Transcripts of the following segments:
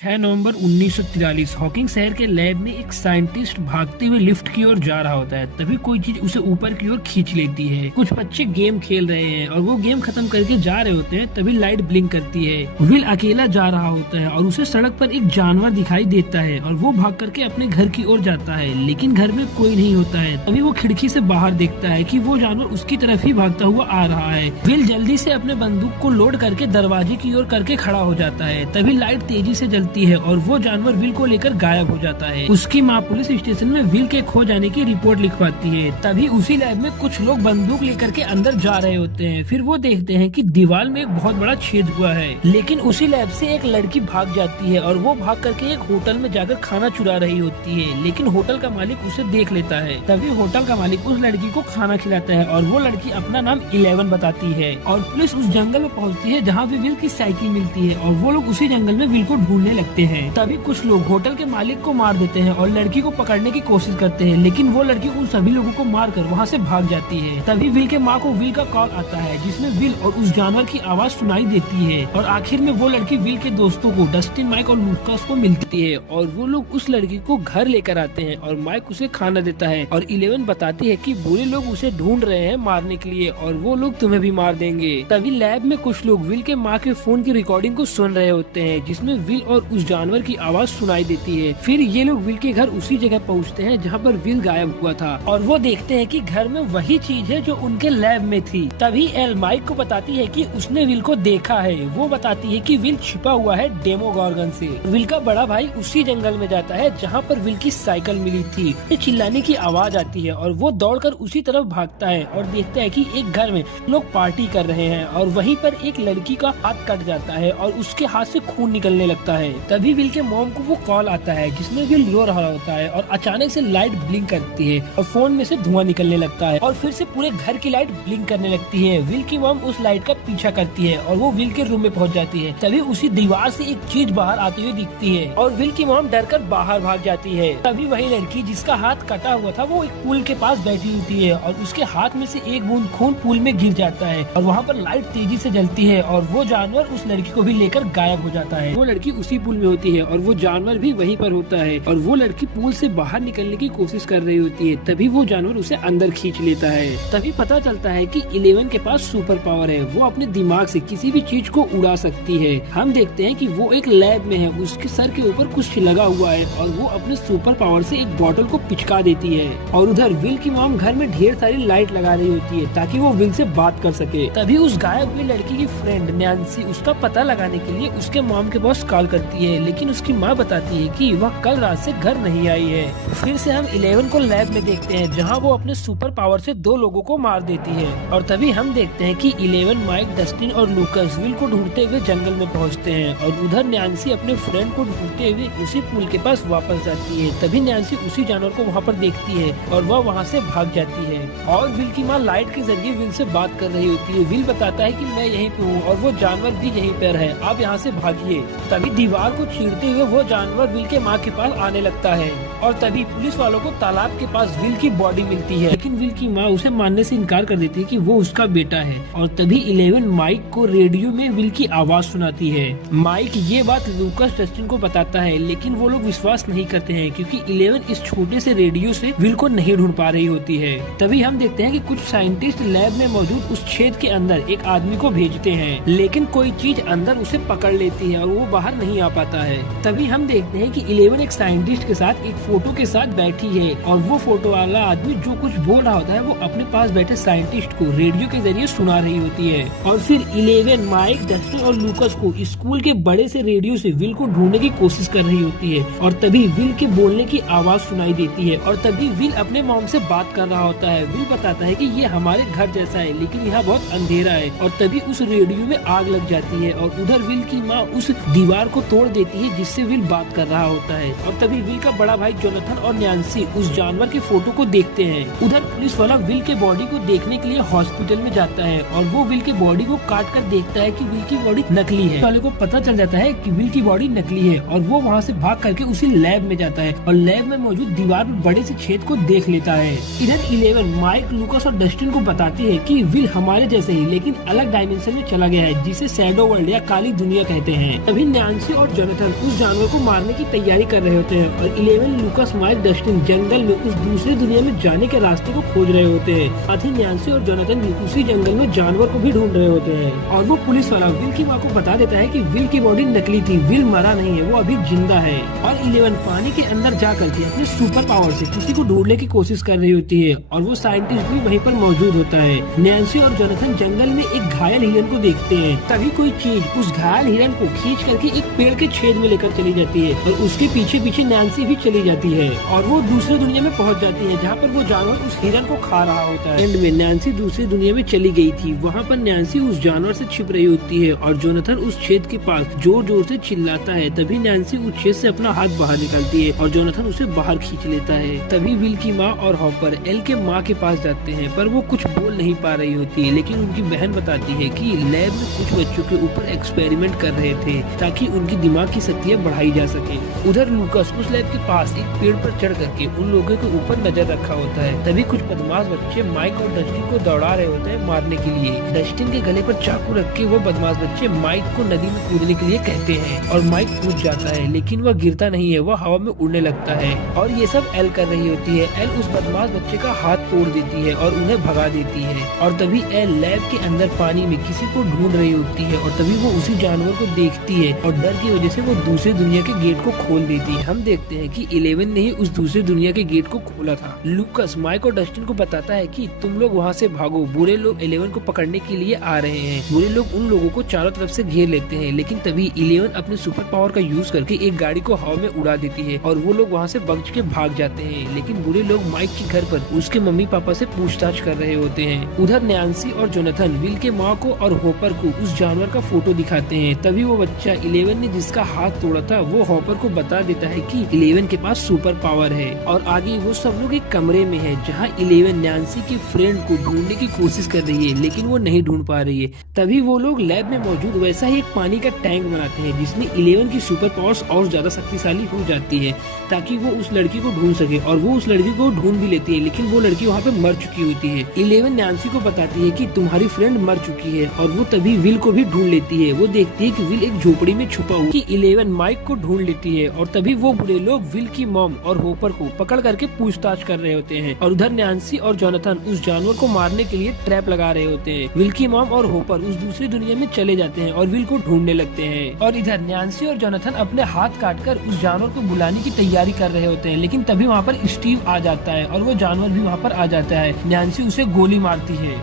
6 नवंबर 1943 Hawking शहर के lab में एक साइंटिस्ट भागते हुए लिफ्ट की ओर जा रहा होता है। तभी कोई चीज उसे ऊपर की ओर खींच लेती है। कुछ बच्चे गेम खेल रहे हैं और वो गेम खत्म करके जा रहे होते हैं। तभी लाइट ब्लिंक करती है। विल अकेला जा रहा होता है और उसे सड़क पर एक जानवर दिखाई देता है और वो भाग करके अपने घर की ओर जाता है, लेकिन घर में कोई नहीं होता है। तभी वो खिड़की से बाहर देखता है कि वो जानवर उसकी तरफ ही भागता हुआ आ रहा है। विल जल्दी से अपने बंदूक को लोड करके दरवाजे की ओर करके खड़ा हो जाता है। तभी लाइट तेजी से जलती है और वो जानवर विल को लेकर गायब हो जाता है। उसकी माँ पुलिस स्टेशन में विल के खो जाने की रिपोर्ट लिखवाती है। तभी उसी लैब में कुछ लोग बंदूक लेकर के अंदर जा रहे होते हैं। फिर वो देखते हैं कि दीवार में एक बहुत बड़ा छेद हुआ है, लेकिन उसी लैब से एक लड़की भाग जाती है और वो भाग करके एक होटल में जाकर खाना चुरा रही होती है, लेकिन होटल का मालिक उसे देख लेता है। तभी होटल का मालिक उस लड़की को खाना खिलाता है और वो लड़की अपना नाम 11 बताती है और पुलिस उस जंगल में पहुँचती है जहाँ पे विल की साइकिल मिलती है और वो लोग उसी जंगल में विल को ढूंढने लगते हैं। तभी कुछ लोग होटल के मालिक को मार देते हैं और लड़की को पकड़ने की कोशिश करते हैं, लेकिन वो लड़की उन सभी लोगों को मारकर वहाँ से भाग जाती है। तभी विल के माँ को विल का कॉल आता है, जिसमें विल और उस जानवर की आवाज सुनाई देती है और आखिर में वो लड़की विल के दोस्तों को डस्टिन, माइक और लूकास को मिलती है और वो लोग उस लड़की को घर लेकर आते हैं और माइक उसे खाना देता है और 11 बताती है कि बुरे लोग उसे ढूंढ रहे हैं मारने के लिए और वो लोग तुम्हें भी मार देंगे। तभी लैब में कुछ लोग विल के माँ के फोन की रिकॉर्डिंग को सुन रहे होते हैं, जिसमें विल और उस जानवर की आवाज सुनाई देती है। फिर ये लोग विल के घर उसी जगह पहुंचते हैं जहां पर विल गायब हुआ था और वो देखते हैं कि घर में वही चीज है जो उनके लैब में थी। तभी एल माइक को बताती है कि उसने विल को देखा है। वो बताती है कि विल छिपा हुआ है डेमोगॉर्गन से। विल का बड़ा भाई उसी जंगल में जाता है जहाँ पर विल की साइकिल मिली थी। चिल्लाने की आवाज आती है और वो दौड़कर उसी तरफ भागता है और देखता है कि एक घर में लोग पार्टी कर रहे हैं और वहीं पर एक लड़की का हाथ कट जाता है और उसके हाथ से खून निकलने लगता है। तभी विल के मॉम को वो कॉल आता है जिसमें विल रो रहा होता है और अचानक से लाइट ब्लिंक करती है और फोन में से धुआं निकलने लगता है और फिर से पूरे घर की लाइट ब्लिंक करने लगती है। विल की मॉम उस लाइट का पीछा करती है और वो विल के रूम में पहुंच जाती है। तभी उसी दीवार से एक चीज बाहर आती हुई दिखती है और विल की मॉम डरकर बाहर भाग जाती है। तभी वही लड़की जिसका हाथ कटा हुआ था वो एक पुल के पास बैठी होती है और उसके हाथ में से एक बूंद खून पुल में गिर जाता है और वहाँ पर लाइट तेजी से जलती है और वो जानवर उस लड़की को भी लेकर गायब हो जाता है। वो लड़की उसी पुल में होती है और वो जानवर भी वहीं पर होता है और वो लड़की पूल से बाहर निकलने की कोशिश कर रही होती है। तभी वो जानवर उसे अंदर खींच लेता है। तभी पता चलता है कि 11 के पास सुपर पावर है। वो अपने दिमाग से किसी भी चीज को उड़ा सकती है। हम देखते हैं कि वो एक लैब में है, उसके सर के ऊपर कुछ लगा हुआ है और वो अपने सुपर पावर से एक बॉटल को पिचका देती है और उधर विल की मॉम घर में ढेर सारी लाइट लगा रही होती है ताकि वो विल से बात कर सके। तभी उस गायब हुई लड़की की फ्रेंड नैन्सी उसका पता लगाने के लिए उसके मॉम के पास कॉल करती है, लेकिन उसकी माँ बताती है कि वह कल रात से घर नहीं आई है। फिर से हम 11 को लैब में देखते हैं जहां वो अपने सुपर पावर से 2 लोगों को मार देती है और तभी हम देखते हैं कि 11, माइक, डस्टिन और लूकास विल को ढूंढते हुए जंगल में पहुंचते हैं और उधर नैन्सी अपने फ्रेंड को ढूंढते हुए उसी पुल के पास वापस जाती है। तभी नैन्सी उसी जानवर को वहाँ पर देखती है और वह वहाँ से भाग जाती है और विल की माँ लाइट के जरिए विल से बात कर रही होती है। विल बताता है कि मैं यहीं पे हूँ और वो जानवर भी यहीं पर है, आप यहाँ से भागिए। तभी दीवार को चीरते हुए वो जानवर विल के माँ के पास आने लगता है और तभी पुलिस वालों को तालाब के पास विल की बॉडी मिलती है, लेकिन विल की माँ उसे मानने से इनकार कर देती है कि वो उसका बेटा है। और तभी 11 माइक को रेडियो में विल की आवाज सुनाती है। माइक ये बात लूकास, डस्टिन को बताता है, लेकिन वो लोग विश्वास नहीं करते हैं क्योंकि 11 इस छोटे से रेडियो से विल को नहीं ढूंढ पा रही होती है। तभी हम देखते हैं कि कुछ साइंटिस्ट लैब में मौजूद उस छेद के अंदर एक आदमी को भेजते हैं, लेकिन कोई चीज अंदर उसे पकड़ लेती है और वो बाहर नहीं आ पाता है। तभी हम देखते हैं कि 11 एक साइंटिस्ट के साथ एक फोटो के साथ बैठी है और वो फोटो वाला आदमी जो कुछ बोल रहा होता है वो अपने पास बैठे साइंटिस्ट को रेडियो के जरिए सुना रही होती है। और फिर 11, माइक, डस्टिन और लूकास को स्कूल के बड़े से रेडियो से विल को ढूंढने की कोशिश कर रही होती है और तभी विल के बोलने की आवाज सुनाई देती है और तभी विल अपने मॉम से बात कर रहा होता है। विल बताता है कि ये हमारे घर जैसा है लेकिन यहाँ बहुत अंधेरा है और तभी उस रेडियो में आग लग जाती है और उधर विल की माँ उस दीवार को तोड़ देती है जिससे विल बात कर रहा होता है और तभी विल का बड़ा भाई जोनाथन और नैन्सी उस जानवर के फोटो को देखते हैं। उधर पुलिस वाला विल के बॉडी को देखने के लिए हॉस्पिटल में जाता है और वो विल की बॉडी को काट कर देखता है कि विल की बॉडी नकली है। वाले को पता चल जाता है कि विल की बॉडी नकली है और वो वहाँ से भाग करके उसी लैब में जाता है और लैब में मौजूद दीवार में बड़े से छेद को देख लेता है। इधर 11 माइक, लूकास और डस्टिन को बताती है कि विल हमारे जैसे ही लेकिन अलग डायमेंशन में चला गया है जिसे शैडो वर्ल्ड या काली दुनिया कहते हैं। तभी नैन्सी और और जोनाथन उस जानवर को मारने की तैयारी कर रहे होते हैं और 11, लूकास, माइक, डस्टिन जंगल में उस दूसरी दुनिया में जाने के रास्ते को खोज रहे होते हैं। साथ ही नैन्सी और जोनाथन भी उसी जंगल में जानवर को भी ढूंढ रहे होते हैं और वो पुलिस वाला विल की माँ को बता देता है कि विल की बॉडी नकली थी, विल मरा नहीं है, वो अभी जिंदा है। और 11 पानी के अंदर जा करके अपने सुपर पावर से किसी को ढूंढने की कोशिश कर रही होती है और वो साइंटिस्ट भी वहीं पर मौजूद होता है। नैन्सी और जोनाथन जंगल में एक घायल हिरन को देखते हैं, तभी कोई चीज उस घायल हिरन को खींच करके एक पेड़ के छेद में लेकर चली जाती है और उसके पीछे पीछे नैन्सी भी चली जाती है और वो दूसरी दुनिया में पहुंच जाती है जहाँ पर वो जानवर उस हिरन को खा रहा होता है। एंड में नैन्सी दूसरी दुनिया में चली गई थी, वहाँ पर नैन्सी उस जानवर से छिप रही होती है और जोनाथन उस छेद के पास जोर जोर से चिल्लाता है। तभी नैन्सी उस छेद से अपना हाथ बाहर निकालती है और जोनाथन उसे बाहर खींच लेता है। तभी विल की माँ और हॉपर एल के माँ के पास जाते हैं, पर वो कुछ बोल नहीं पा रही होती है, लेकिन उनकी बहन बताती है कि लैब में कुछ बच्चों के ऊपर एक्सपेरिमेंट कर रहे थे ताकि उनकी दिमाग की शक्तियाँ बढ़ाई जा सके। उधर लूकास उस लैब के पास एक पेड़ पर चढ़ करके उन लोगों के ऊपर नजर रखा होता है। तभी कुछ बदमाश बच्चे माइक और डस्टिन को दौड़ा रहे होते हैं मारने के लिए। डस्टिन के गले पर चाकू रख के वो बदमाश बच्चे माइक को नदी में कूदने के लिए कहते हैं और माइक कूद जाता है, लेकिन वह गिरता नहीं है, वह हवा में उड़ने लगता है। और ये सब एल कर रही होती है। एल उस बदमाश बच्चे का हाथ तोड़ देती है और उन्हें भगा देती है। और तभी एल लैब के अंदर पानी में किसी को ढूंढ रही होती है और तभी वो उसी जानवर को देखती है और डर की वजह से वो दूसरी दुनिया के गेट को खोल देती है। हम देखते हैं कि 11 ने ही उस दूसरी दुनिया के गेट को खोला था। लूकास माइक और डस्टिन को बताता है कि तुम लोग वहाँ से भागो, बुरे लोग 11 को पकड़ने के लिए आ रहे हैं। बुरे लोग उन लोगों को चारों तरफ से घेर लेते हैं, लेकिन तभी 11 अपने सुपर पावर का यूज करके एक गाड़ी को हवा में उड़ा देती है और वो लोग वहाँ से बच के भाग जाते हैं। लेकिन बुरे लोग माइक के घर पर उसके मम्मी पापा से पूछताछ कर रहे होते हैं। उधर नैन्सी और जोनाथन विल के माँ को और हॉपर को उस जानवर का फोटो दिखाते हैं। तभी वो बच्चा 11 ने जिसका हाथ तोड़ा था वो हॉपर को बता देता है कि 11 के पास सुपर पावर है। और आगे वो सब लोग एक कमरे में है जहाँ 11 नैन्सी के फ्रेंड को ढूंढने की कोशिश कर रही है, लेकिन वो नहीं ढूंढ पा रही है। तभी वो लोग लैब में मौजूद वैसा ही एक पानी का टैंक बनाते हैं जिसमें 11 की सुपर पावर्स और ज्यादा शक्तिशाली हो जाती है ताकि वो उस लड़की को ढूंढ सके। और वो उस लड़की को ढूंढ भी लेती है, लेकिन वो लड़की वहाँ पे मर चुकी होती है। 11 नैन्सी को बताती है कि तुम्हारी फ्रेंड मर चुकी है और वो तभी विल को भी ढूंढ लेती है। वो देखती है कि विल एक झोपड़ी में छुपा हुआ है। 11 माइक को ढूंढ लेती है और तभी वो बुरे लोग विल की मॉम और होपर को पकड़ करके पूछताछ कर रहे होते हैं। और उधर नैन्सी और जोनाथन उस जानवर को मारने के लिए ट्रैप लगा रहे होते हैं। विल की मॉम और होपर उस दूसरी दुनिया में चले जाते हैं और विल को ढूंढने लगते हैं। और इधर नैन्सी और जोनाथन अपने हाथ काटकर उस जानवर को बुलाने की तैयारी कर रहे होते हैं, लेकिन तभी वहाँ पर स्टीव आ जाता है और वो जानवर भी वहाँ पर आ जाता है। नैन्सी उसे गोली मारती है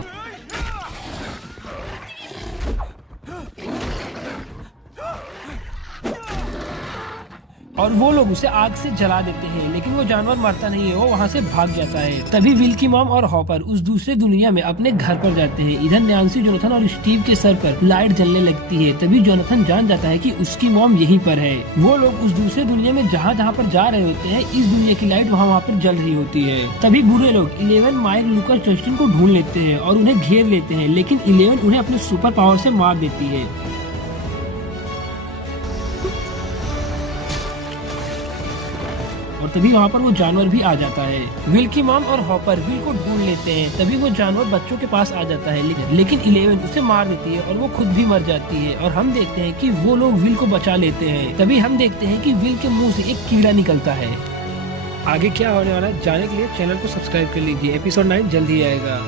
और वो लोग उसे आग से जला देते हैं, लेकिन वो जानवर मरता नहीं है, वो वहाँ से भाग जाता है। तभी विल की मॉम और हॉपर उस दूसरे दुनिया में अपने घर पर जाते हैं। इधर नैन्सी, जोनाथन और स्टीव के सर पर लाइट जलने लगती है। तभी जोनाथन जान जाता है कि उसकी मॉम यहीं पर है। वो लोग उस दूसरे दुनिया में जहाँ जहाँ पर जा रहे होते हैं, इस दुनिया की लाइट वहाँ पर जल रही होती है। तभी बुरे लोग 11, माइक, लूकास, डस्टिन को ढूंढ लेते हैं और उन्हें घेर लेते हैं, लेकिन 11 उन्हें अपने सुपर पावर से मार देती है। और तभी वहाँ पर वो जानवर भी आ जाता है। विल की मॉम और हॉपर विल को ढूंढ लेते हैं। तभी वो जानवर बच्चों के पास आ जाता है, लेकिन 11 उसे मार देती है और वो खुद भी मर जाती है। और हम देखते हैं कि वो लोग विल को बचा लेते हैं। तभी हम देखते हैं कि विल के मुंह से एक कीड़ा निकलता है। आगे क्या होने वाला है जानने के लिए चैनल को सब्सक्राइब कर लीजिए। एपिसोड 9 जल्द ही आएगा।